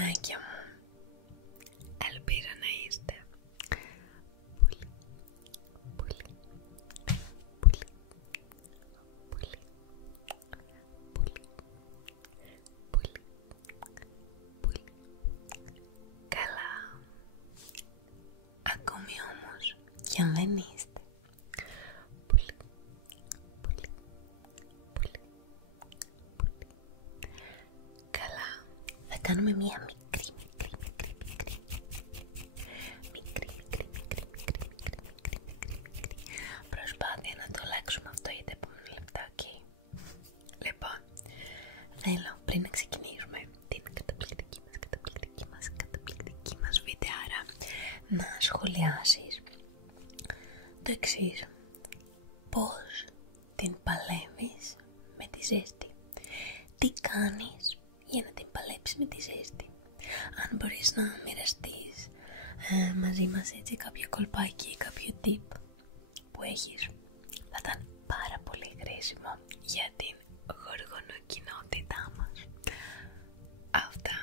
γοργονάκια μου, ελπίζω να είστε πολύ, πολύ, πολύ, πολύ, πολύ, πολύ, πολύ καλά. Ακόμη όμως, κι αν δεν είστε πολύ, πολύ, πολύ, πολύ καλά, θα κάνουμε μία μικρή προσπάθεια να το αλλάξουμε αυτό για τα επόμενα λεπτά, ok? Λοιπόν, θέλω πριν να ξεκινήσουμε την καταπληκτική μας βιντεάρα να σχολιάσεις το εξής: πώς την παλεύεις με τη ζέστη, τι κάνεις για να την παλέψεις με τη ζέστη. Αν μπορείς να μοιραστείς μαζί μας έτσι κάποιο κολπάκι ή κάποιο tip που έχεις, θα ήταν πάρα πολύ χρήσιμο για την γοργονοκοινότητά μας. Αυτά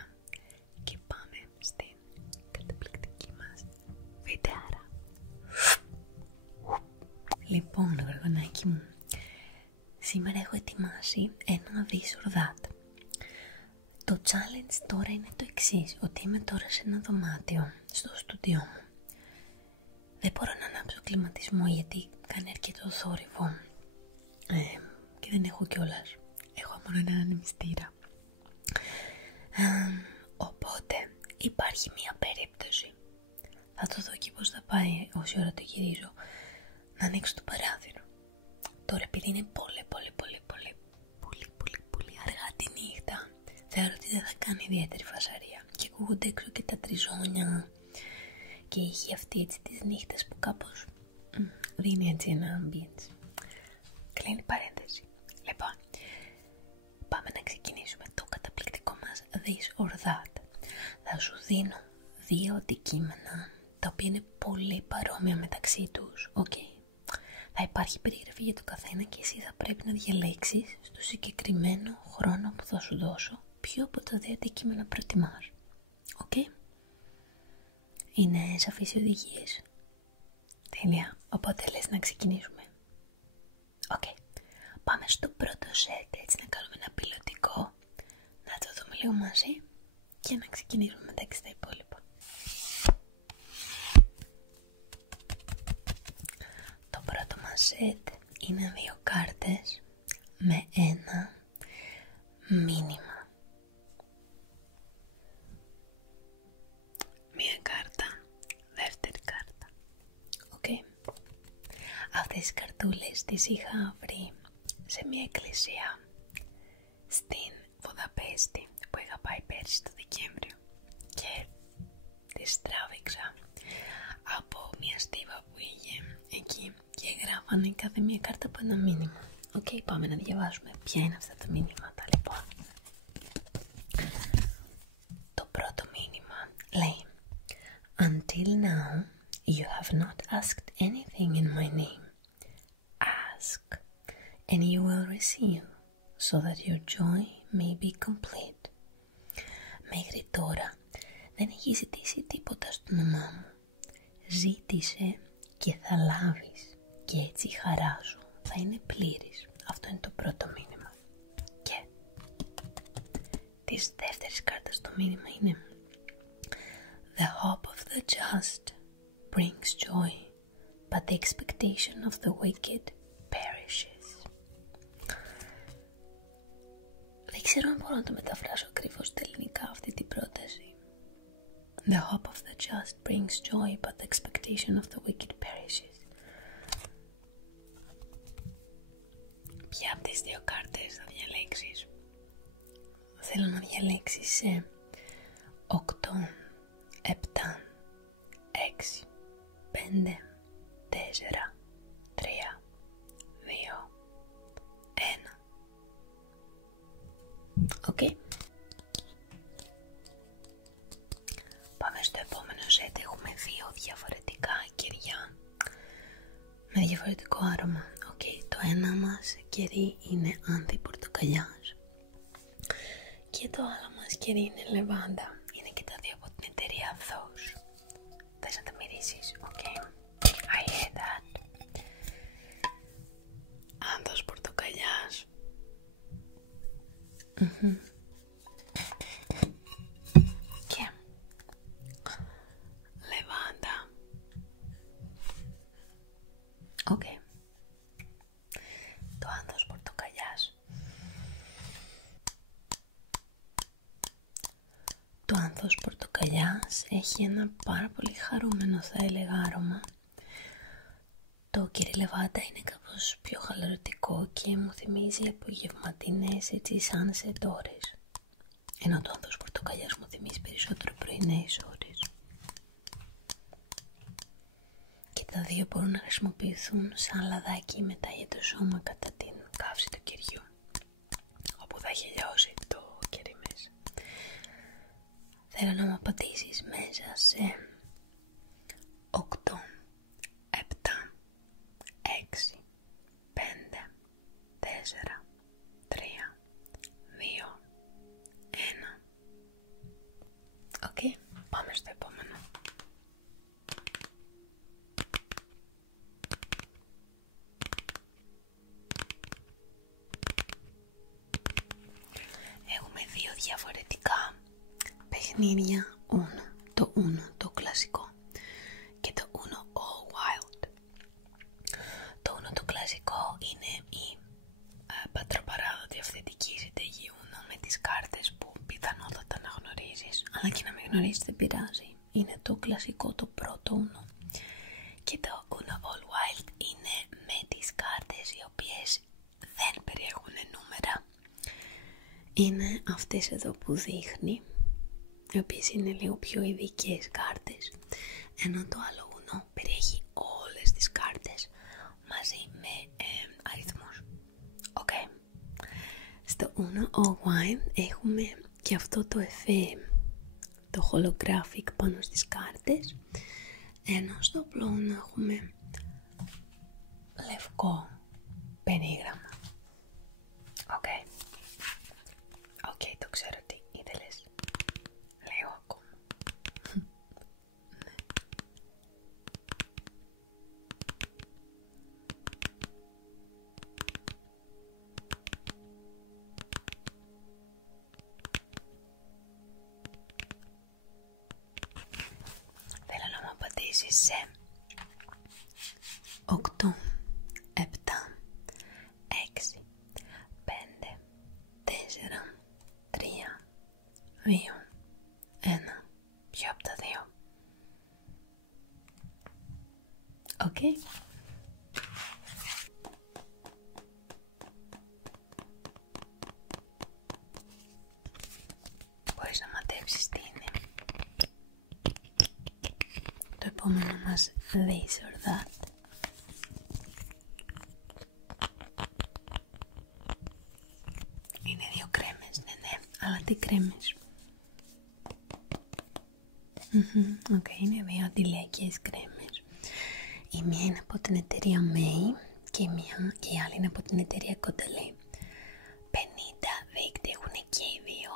και πάμε στην καταπληκτική μας βιντεάρα. Λοιπόν, γοργονάκι μου, σήμερα έχω ετοιμάσει ένα δισορδάτ. Το challenge τώρα είναι το εξής, ότι είμαι τώρα σε ένα δωμάτιο στο στούντιό μου. Δεν μπορώ να ανάψω κλιματισμό γιατί κάνει αρκετό θόρυβο και δεν έχω κιόλας. Έχω μόνο έναν ανεμιστήρα. Οπότε υπάρχει μια περίπτωση, θα το δω και πώς θα πάει όση ώρα το γυρίζω, να ανοίξω το παράθυρο. Τώρα επειδή είναι πολύ αργά τη νύχτα, θεωρώ ότι δεν θα κάνει ιδιαίτερη φασαρία και ακούγονται έξω και τα τριζόνια και είχε αυτή έτσι τις νύχτες που κάπως δίνει έτσι ένα ambience. Κλείνει παρένθεση. Λοιπόν, πάμε να ξεκινήσουμε το καταπληκτικό μας δισορδάτ. Θα σου δίνω δύο αντικείμενα τα οποία είναι πολύ παρόμοια μεταξύ τους, ok? Θα υπάρχει περιγραφή για το καθένα και εσύ θα πρέπει να διαλέξεις στο συγκεκριμένο χρόνο που θα σου δώσω ποιο από τα δύο αντικείμενα προτιμάς, ok? Είναι σαφείς οι οδηγίες? Τέλεια, οπότε λες να ξεκινήσουμε. Ok, πάμε στο πρώτο σετ, έτσι να κάνουμε ένα πιλωτικό, να το δούμε λίγο μαζί και να ξεκινήσουμε μετά και στα υπόλοιπα. Το πρώτο μας σετ είναι δύο κάρτες με ένα μήνυμα. Μία κάρτα, δεύτερη κάρτα. Ok. Αυτές τις καρτούλες τις είχα βρει σε μια εκκλησία στην Βουδαπέστη που είχα πάει πέρσι το Δεκέμβριο και τις τράβηξα από μια στίβα που είχε εκεί και γράφανε κάθε μια κάρτα από ένα μήνυμα. Ok, πάμε να διαβάσουμε ποια είναι αυτά τα μήνυματα. Λοιπόν, το πρώτο μήνυμα λέει: Until now, you have not asked anything in my name. Ask, and you will receive, so that your joy may be complete. Μέχρι τώρα δεν έχει ζητήσει τίποτα στο όνομά μου. Ζήτησε και θα λάβεις, και έτσι η χαρά σου θα είναι πλήρης. Αυτό είναι το πρώτο μήνυμα. Και της δεύτερης κάρτας το μήνυμα είναι: The hope of the just brings joy, but the expectation of the wicked perishes. Δεν ξέρω αν μπορώ να το μεταφράσω ακριβώς στα ελληνικά αυτή την πρόταση. The hope of the just brings joy, but the expectation of the wicked perishes. Ποια από τις δύο κάρτες θα διαλέξεις? Θέλω να διαλέξεις 8, 7, 6, 5, 4, 3, 2, 1. Ok. Πάμε στο επόμενο σετ. Έχουμε δύο διαφορετικά κεριά με διαφορετικό άρωμα. Ok, το ένα μας κερί είναι άνθη πορτοκαλιάς και το άλλο μας κερί είναι λεβάντα. Είναι άνθος πορτοκαλιάς έχει ένα πάρα πολύ χαρούμενο, θα έλεγα, άρωμα. Το Κέρι Λεβάντα είναι κάπως πιο χαλαρωτικό και μου θυμίζει απογευματινές, έτσι σαν σε ώρες. Ενώ το άνθος πορτοκαλιάς μου θυμίζει περισσότερο πρωινές ώρες. Και τα δύο μπορούν να χρησιμοποιηθούν σαν λαδάκι μετά για το σώμα κατά την καύση του κεριού, όπου θα έχει λιώσει το κερί μέσα. Θέλω να μου απαντήσεις μέσα σε 8, 7, 6, 5, 4, 3, 2, 1. Οκ, πάμε στο επόμενο. Έχουμε δύο διαφορετικά παιχνίδια Uno. Το Uno, το κλασικό, και το Uno All Wild. Το Uno το κλασικό είναι η πατροπαράδοτη αυθεντική συνταγή Uno με τις κάρτες που πιθανότατα να γνωρίζεις, αλλά και να μην γνωρίζεις δεν πειράζει. Είναι το κλασικό, το πρώτο Uno. Και το Uno All Wild είναι με τις κάρτες οι οποίες δεν περιέχουν νούμερα. Είναι αυτές εδώ που δείχνει, οι οποίες είναι λίγο πιο ειδικές κάρτες, ενώ το άλλο Uno περιέχει όλες τις κάρτες μαζί με αριθμούς. Οκ. Στο Uno All Wild έχουμε και αυτό το εφέ, το holographic πάνω στις κάρτες, ενώ στο απλό Uno έχουμε λευκό περίγραμμα. Οκ. Οκ, το ξέρω τι ήθελες. Λέω ακόμα. Θέλω να μου απαντήσεις σε 8, 7, 6, 5, 4, 3, 2, 1. Ποιο από τα δύο? Οκ. Μπορείς να μαντέψεις τι είναι. Το επόμενο μας this or that. Είναι δύο κρέμες, ναι, αλλά τι κρέμες? Οκ, είναι δύο αντιλιακές κρέμες. Η μία είναι από την εταιρεία May και η άλλη είναι από την εταιρεία Caudalie. 50 δείκτη έχουν και οι δύο.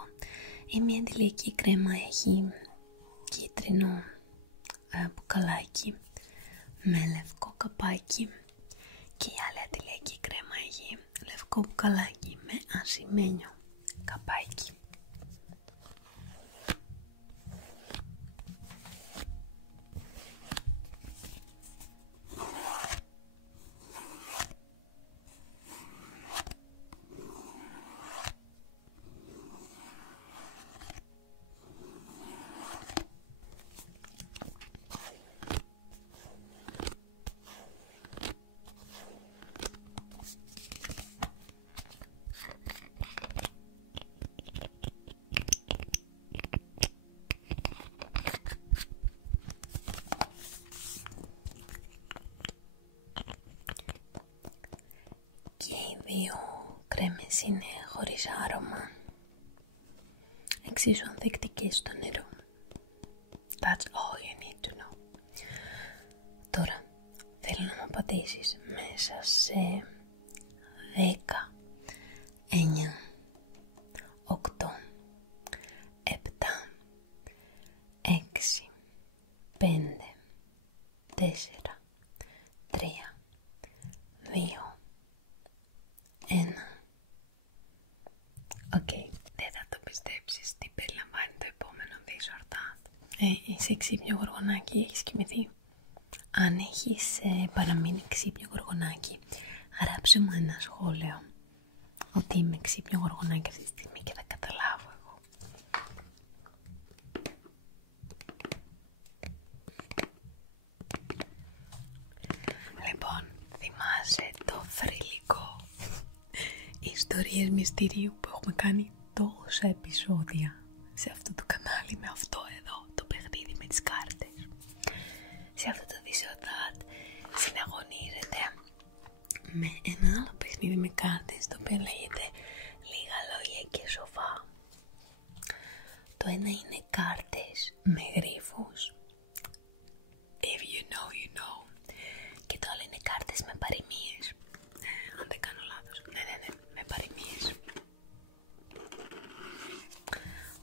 Η μία αντιλιακή κρέμα έχει κίτρινο μπουκαλάκι με λευκό καπάκι και η άλλη αντιλιακή κρέμα έχει λευκό μπουκαλάκι με ασημένιο καπάκι. Δύο κρέμες είναι χωρίς άρωμα, εξίσου ανθεκτικές στο νερό. That's all you need to know. Τώρα θέλω να μου απαντήσεις μέσα σε 10, 9, 8, 7, 6, 5, 4, 3, 2, 1. Οκ, δεν θα το πιστέψεις τι περιλαμβάνει το επόμενο this or that. Είσαι ξύπνιο γοργονάκι, έχεις κοιμηθεί? Αν έχεις παραμείνει ξύπνιο γοργονάκι, γράψε μου ένα σχόλιο ότι είμαι ξύπνιο γοργονάκι αυτή τη στιγμή και θα καταλάβω εγώ. ιστορίες μυστηρίου που έχουμε κάνει τόσα επεισόδια σε αυτό το κανάλι, με αυτό εδώ το παιχνίδι με τις κάρτες. Σε αυτό το This or That συναγωνίζεται με ένα άλλο παιχνίδι με κάρτες, το οποίο λέγεται Λίγα Λόγια και Σοφά. Το ένα είναι κάρτες με γρίφους, if you know you know, και το άλλο είναι κάρτες με παροιμίες, αν δεν κάνω λάθος. Ναι, με παροιμίες.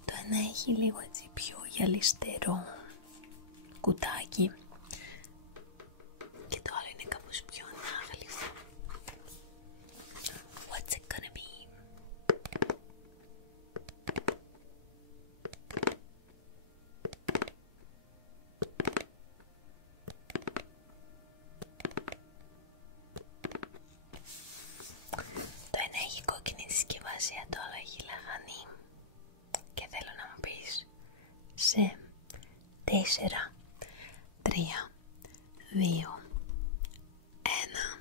Το ένα έχει λίγο έτσι πιο γυαλιστερό κουτάκι και το άλλο είναι κάπως πιο ανάγλυφο. What's it gonna be? Το ένα έχει κόκκινη συσκευασία, το άλλο έχει λαχανή. Και θέλω να μου πεις σε 4, 3, 2, 1.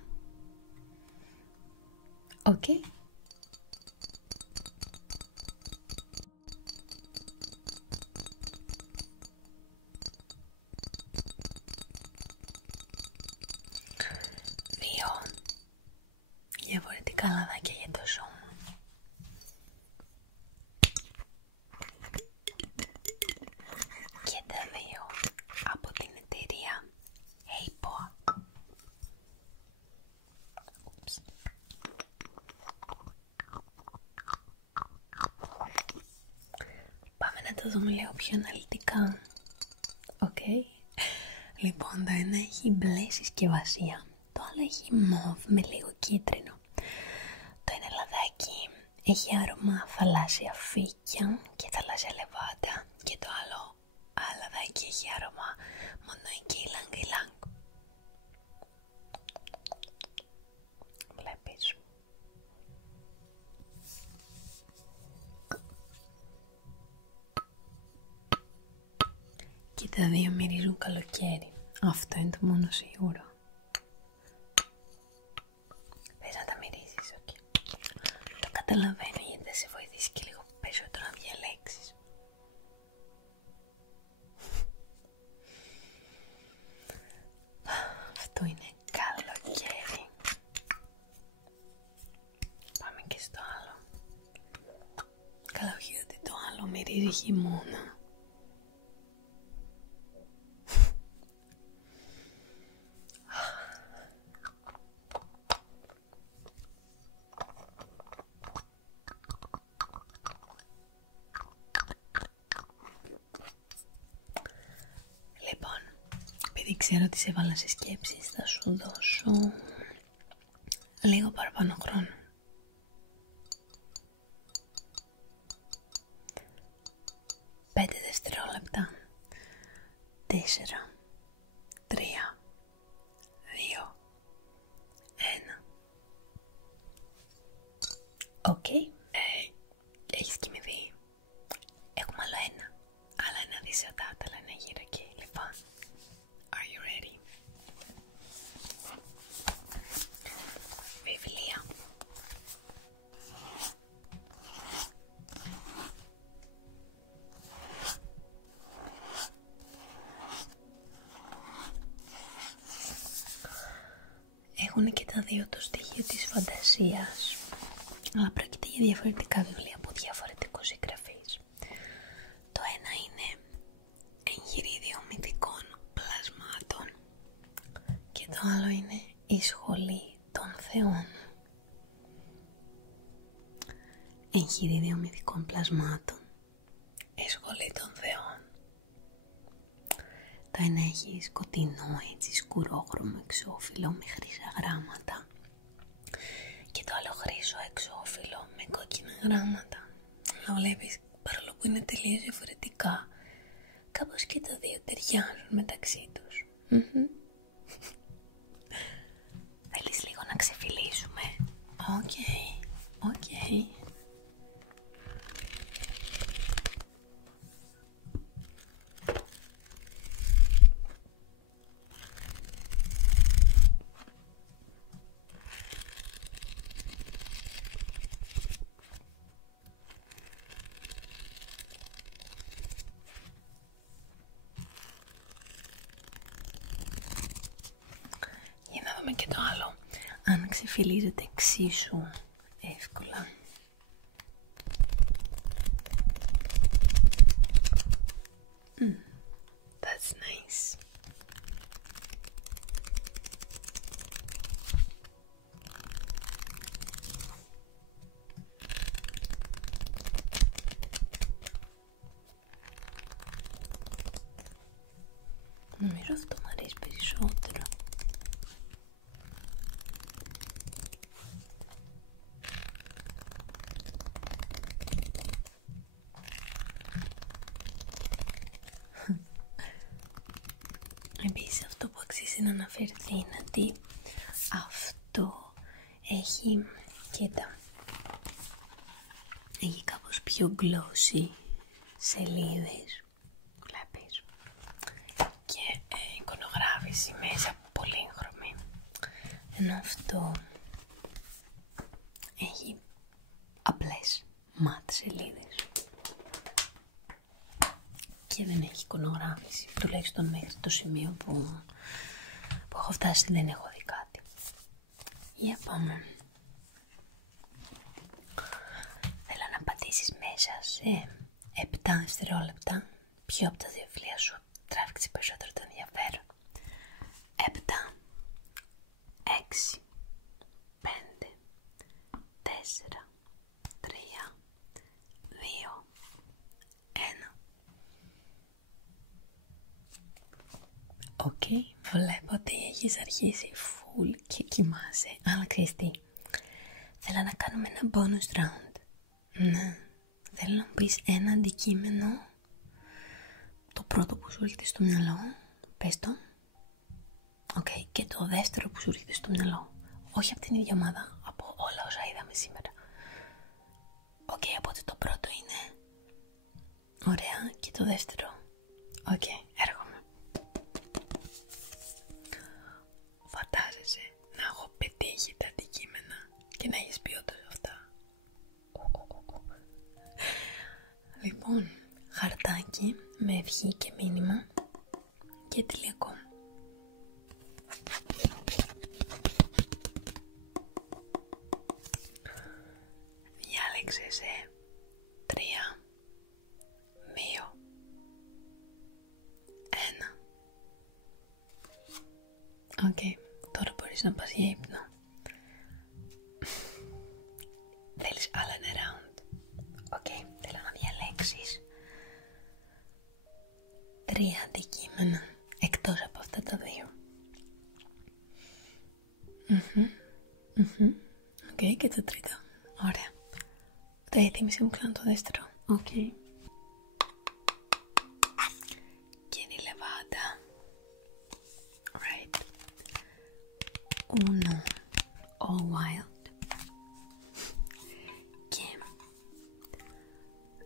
Οκ. Δύο διαφορετικά λαδάκια για το σώμα. Και τα δύο από την εταιρεία HeyPoa. Πάμε να το δούμε λίγο πιο αναλυτικά. Οκ. Λοιπόν, το ένα έχει μπλε συσκευασία, το άλλο έχει μοβ με λίγο κίτρινο. Το ένα λαδάκι έχει άρωμα θαλάσσια φύκια και θαλάσσια λεβάντα και το άλλο λαδάκι έχει άρωμα μονοϊκή ιλάνγκ. Βλέπεις. Και τα δύο μυρίζουν καλοκαίρι. Αυτό είναι το μόνο σίγουρο. Θες να τα μυρίζεις, οκ. Το καταλαβαίνω, γιατί θα σε βοηθήσει και λίγο περισσότερο να διαλέξεις. Αυτό είναι καλοκαίρι. Πάμε και στο άλλο. Καλά, όχι ότι το άλλο μυρίζει χειμώνα. Λοιπόν, επειδή ξέρω ότι σε έβαλα σε σκέψεις, θα σου δώσω λίγο παραπάνω χρόνο. 5 δευτερόλεπτα. 4, 3, 2, 1. Οκ. Έχεις κοιμηθεί. Έχουμε άλλο ένα. Άλλα ένα δισατάτα, αλλά ένα γύρακι. Λοιπόν, are you ready? Βιβλία. Έχουν και τα δύο το στοιχείο της φαντασίας, αλλά πρόκειται για διαφορετικά βιβλία από διαφορετικούς συγγραφείς. Το ένα είναι εγχειρίδιο μυθικών πλασμάτων και το άλλο είναι η σχολή των θεών. Εγχειρίδιο μυθικών πλασμάτων, η σχολή των θεών. Το ένα έχει σκοτεινό, έτσι σκουρόχρωμο εξώφυλλο με χρυσά γράμματα και το άλλο χρυσό εξώφυλλο με κόκκινα γράμματα. Να βλέπεις, παρόλο που είναι τελείως διαφορετικά, κάπως και τα δύο ταιριάζουν μεταξύ τους. Θέλεις λίγο να ξεφυλίσουμε? Οκ. και το άλλο. Αν ξεφυλίζεται εξίσου εύκολα. That's nice. Νομίζω αυτό μου αρέσει περισσότερο. Επίσης αυτό που αξίζει να αναφερθεί είναι ότι αυτό έχει, κοίτα, έχει κάπως πιο glossy σελίδες, βλέπεις, και εικονογράφηση μέσα πολύχρωμη, ενώ αυτό έχει απλές ματ σελίδες και δεν έχει εικονογράφηση, τουλάχιστον μέχρι το σημείο που έχω φτάσει δεν έχω δει κάτι. Για πάμε. Θέλω να πατήσεις μέσα σε 7 δευτερόλεπτα ποιο από τα δύο βιβλία σου τράβηξε περισσότερο το ενδιαφέρον. 7, 6, 5, 4, 3, 2, 1. Οκ, βλέπω ότι έχεις αρχίσει full και κοιμάσαι, αλλά ξέρεις τι, θέλω να κάνουμε ένα bonus round. Ναι, θέλω να μου πεις ένα αντικείμενο, το πρώτο που σου έρχεται στο μυαλό, πες το. Οκ, και το δεύτερο που σου έρχεται στο μυαλό, όχι από την ίδια ομάδα, από όλα όσα είδαμε σήμερα. Οκ, οπότε το πρώτο είναι ωραία και το δεύτερο. Οκ, έρχομαι. Φαντάζεσαι να έχω πετύχει τα αντικείμενα και να έχεις πει όντως αυτά. Λοιπόν, χαρτάκι με ευχή και μήνυμα και τελειακό. Διάλεξε σε 3, 2, 1. Οκ, τώρα μπορείς να πας για ύπνο. Θέλεις άλλο ένα round? Οκ, θέλω να διαλέξεις 3 αντικείμενα εκτός από αυτά τα 2. Οκ, και το τρίτο. Ωραία. Το έτοιμησε μου κλάνω το δεύτερο. Οκ. Και είναι η λεβάντα. Right. Uno All Wild και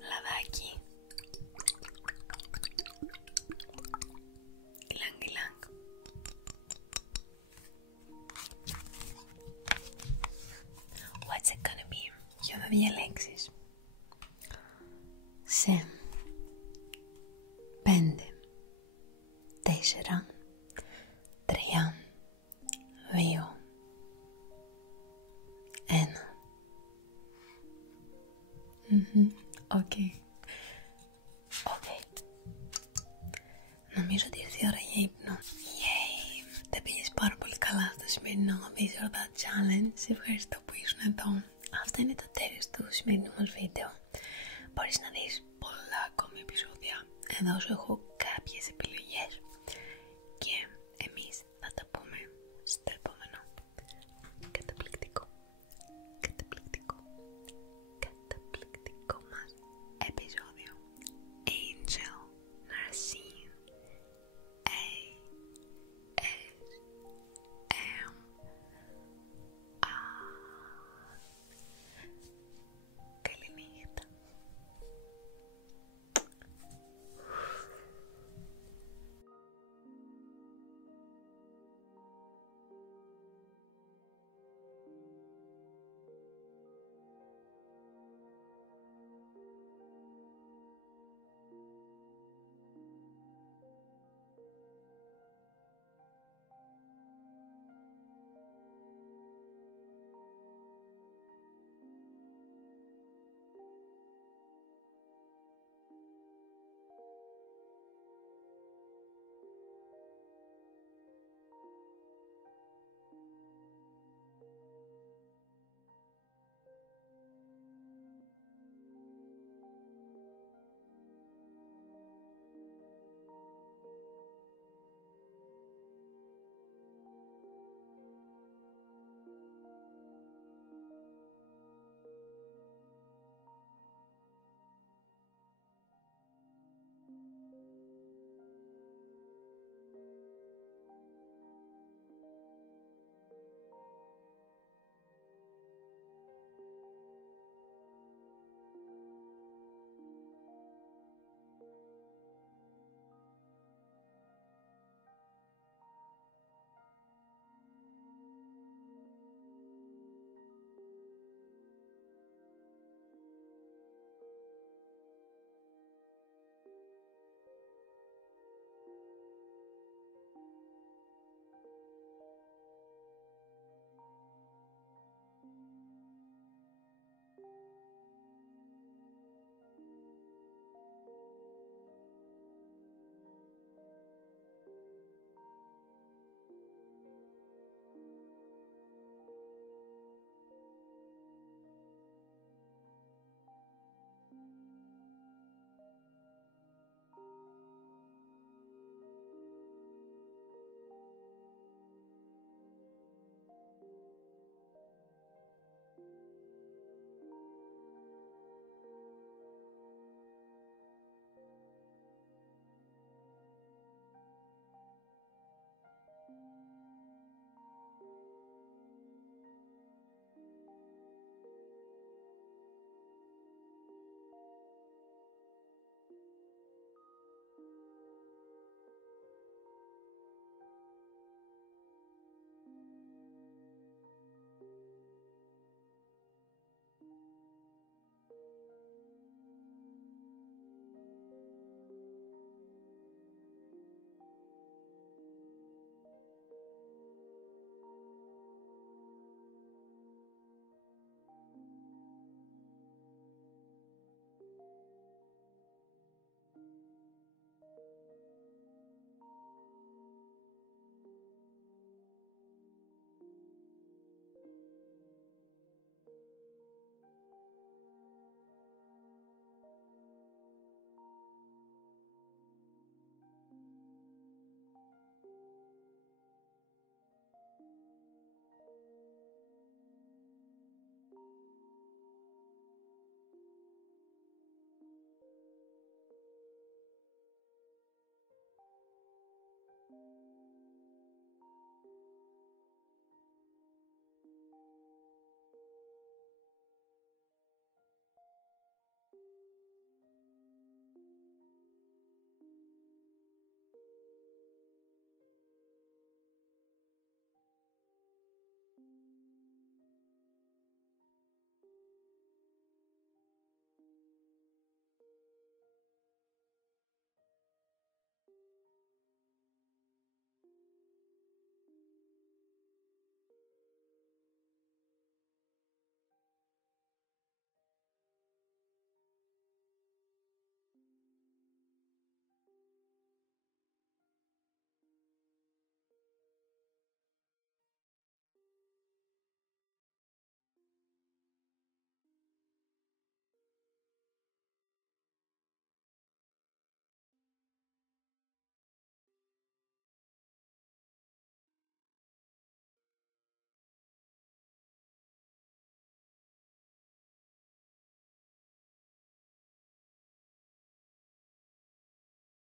λαδάκι Ylang Ylang. What's it gonna be? Ποιο θα διαλέξεις? Σε 5, 4, 3, 2, 1. Οκ. Νομίζω ότι ήρθε η ώρα για ύπνο. Yay! Τα πήγες πάρα πολύ καλά στο σημερινό This or That Challenge. Σε ευχαριστώ που ήσουν εδώ. Αυτό είναι το τέλος του σημερινού μας βίντεο. Μπορείς να δεις πολλά ακόμη επεισόδια. Εδώ σου έχω κάποιες επιλογές